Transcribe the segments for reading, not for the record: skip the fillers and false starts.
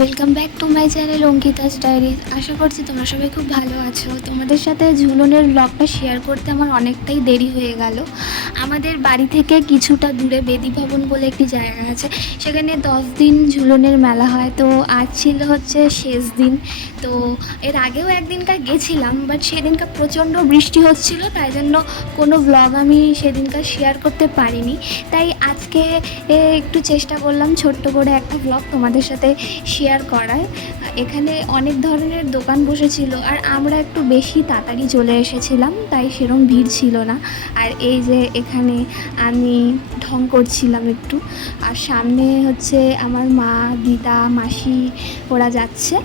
Welcome back to my channel Ankita's diaries. আশা করছি তোমরা সবাই খুব ভালো আছো। তোমাদের সাথে ঝুলনের ব্লগটা শেয়ার করতে আমার অনেকটাই দেরি হয়ে গেল। আমাদের বাড়ি থেকে কিছুটা দূরে বেদি ভবন বলে একটি জায়গা আছে, সেখানে 10 দিন ঝুলনের মেলা হয়। তো আজ ছিল হচ্ছে শেষ দিন। তো এর আগেও একদিনকার গেছিলাম, বাট সেদিনকার প্রচণ্ড বৃষ্টি হচ্ছিল, তাই জন্য কোনো ব্লগ আমি সেদিনকার শেয়ার করতে পারিনি। তাই আজকে একটু চেষ্টা করলাম ছোট্ট করে একটা ব্লগ তোমাদের সাথে শেয়ার করার। এখানে অনেক ধরনের দোকান বসেছিল, আর আমরা একটু বেশি তাড়াতাড়ি চলে এসেছিলাম, তাই সেরকম ভিড় ছিল না। আর এই যে এখানে আমি ঢং করছিলাম একটু, আর সামনে হচ্ছে আমার মা, দিদা, মাসি ওরা যাচ্ছে।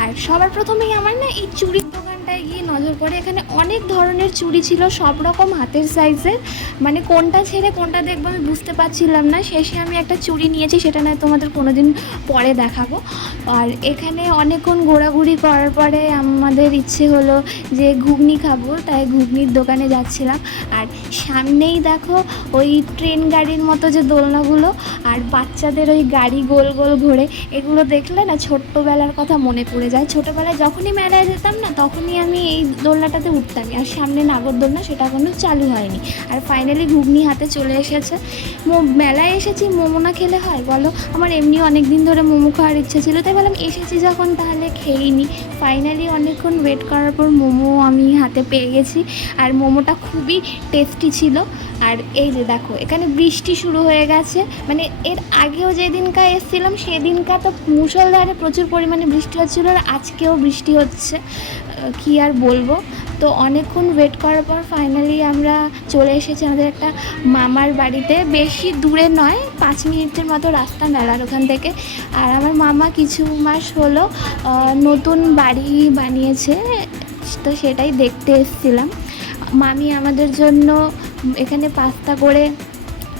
আর সবার প্রথমেই আমার না এই চুড়ির দোকানটায় গিয়ে নজর পড়ে। এখানে অনেক ধরনের চুড়ি ছিল, সব রকম হাতের সাইজের, মানে কোনটা ছেড়ে কোনটা দেখবো আমি বুঝতে পারছিলাম না। শেষে আমি একটা চুড়ি নিয়েছি, সেটা নয় তোমাদের কোনোদিন পরে দেখাবো। আর এখানে অনেকক্ষণ ঘোরাঘুরি করার পরে আমাদের ইচ্ছে হলো যে ঘুগনি খাবো, তাই ঘুগনির দোকানে যাচ্ছিলাম। আর সামনেই দেখো ওই ট্রেন গাড়ির মতো যে দোলনাগুলো, আর বাচ্চাদের ওই গাড়ি গোল গোল ঘোরে, এগুলো দেখলে না ছোট্টবেলার কথা মনে পড়ে যায়। ছোটোবেলায় যখনই মেলায় যেতাম না, তখনই আমি এই দোলনাটাতে উঠতামই। আর সামনে নাগরদোলনা, সেটা এখনো চালু হয়নি। আর ফাইনালি ঘুগনি হাতে চলে এসেছে। মেলায় এসেছি, মোমো না খেলে হয় বলো? আমার এমনি অনেক দিন ধরে মোমো খাওয়ার ইচ্ছে ছিল, তাই বললাম এসেছি যখন তাহলে খেয়েই নিই। ফাইনালি অনেকক্ষণ ওয়েট করার পর মোমো আমি হাতে পেয়ে গেছি, আর মোমোটা খুবই টেস্টি ছিল। আর এই যে দেখো, এখানে বৃষ্টি শুরু হয়ে গেছে। মানে এর আগেও যেদিনকার এসেছিলাম সেদিনকার তো মুষলধারে প্রচুর পরিমাণে বৃষ্টি হচ্ছিলো, আর আজকেও বৃষ্টি হচ্ছে, কি আর বলবো। তো অনেকক্ষণ ওয়েট করার পর ফাইনালি আমরা চলে এসেছি আমাদের একটা মামার বাড়িতে। বেশি দূরে নয়, 5 মিনিটের মতো রাস্তা মেলার ওখান থেকে। আর আমার মামা কিছু মাস হলো নতুন বাড়ি বানিয়েছে, তো সেটাই দেখতে এসেছিলাম। মামি আমাদের জন্য এখানে পাস্তা করে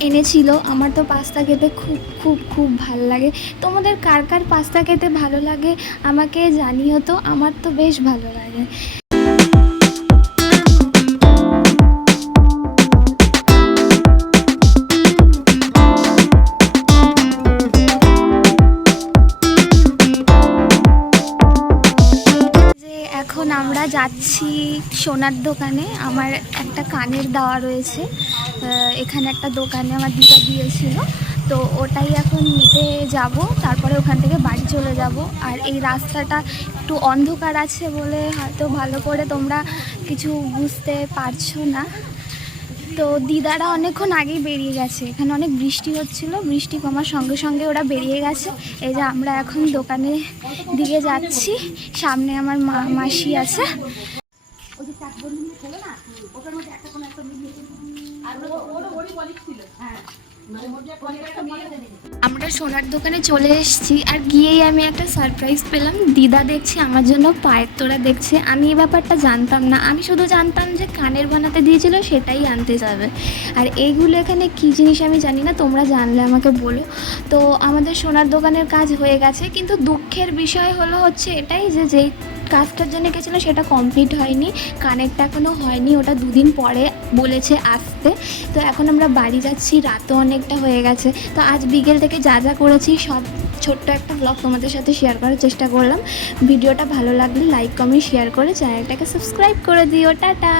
এনেছিল। আমার তো পাস্তা খেতে খুব খুব খুব ভালো লাগে। তোমাদের কার কার পাস্তা খেতে ভালো লাগে আমাকে জানিও তো, আমার তো বেশ ভালো লাগে। এখন আমরা যাচ্ছি সোনার দোকানে। আমার একটা কানের দেওয়া রয়েছে এখানে একটা দোকানে, আমার দিদা দিয়েছিল, তো ওটাই এখন নিতে যাব। তারপরে ওখান থেকে বাড়ি চলে যাব। আর এই রাস্তাটা একটু অন্ধকার আছে বলে হয়তো ভালো করে তোমরা কিছু বুঝতে পারছো না। তো দিদারা অনেকক্ষণ আগেই বেরিয়ে গেছে, এখানে অনেক বৃষ্টি হচ্ছিল, বৃষ্টি কমার সঙ্গে সঙ্গে ওরা বেরিয়ে গেছে। এই যে আমরা এখন দোকানের দিকে যাচ্ছি, সামনে আমার মাসি আছে। আমরা সোনার দোকানে চলে এসেছি, আর গিয়েই আমি একটা সারপ্রাইজ পেলাম। দিদা দেখছি আমার জন্য পায়ের তোড়া দেখছে। আমি এই ব্যাপারটা জানতাম না, আমি শুধু জানতাম যে কানের বানাতে দিয়েছিল সেটাই আনতে যাবে। আর এইগুলো এখানে কী জিনিস আমি জানি না, তোমরা জানলে আমাকে বলো। তো আমাদের সোনার দোকানের কাজ হয়ে গেছে, কিন্তু দুঃখের বিষয় হলো হচ্ছে এটাই যে যেই কাজটার জন্য গেছিলো সেটা কমপ্লিট হয়নি। কানেরটা এখনও হয়নি, ওটা 2 দিন পরে বলেছে আসতে। তো এখন আমরা বাড়ি যাচ্ছি, রাতও অনেকটা হয়ে গেছে। তো আজ বিকেল থেকে যা যা করেছি সব ছোট্ট একটা ব্লগ তোমাদের সাথে শেয়ার করার চেষ্টা করলাম। ভিডিওটা ভালো লাগলে লাইক, কমেন্ট, শেয়ার করে চ্যানেলটাকে সাবস্ক্রাইব করে দিও। টাটা।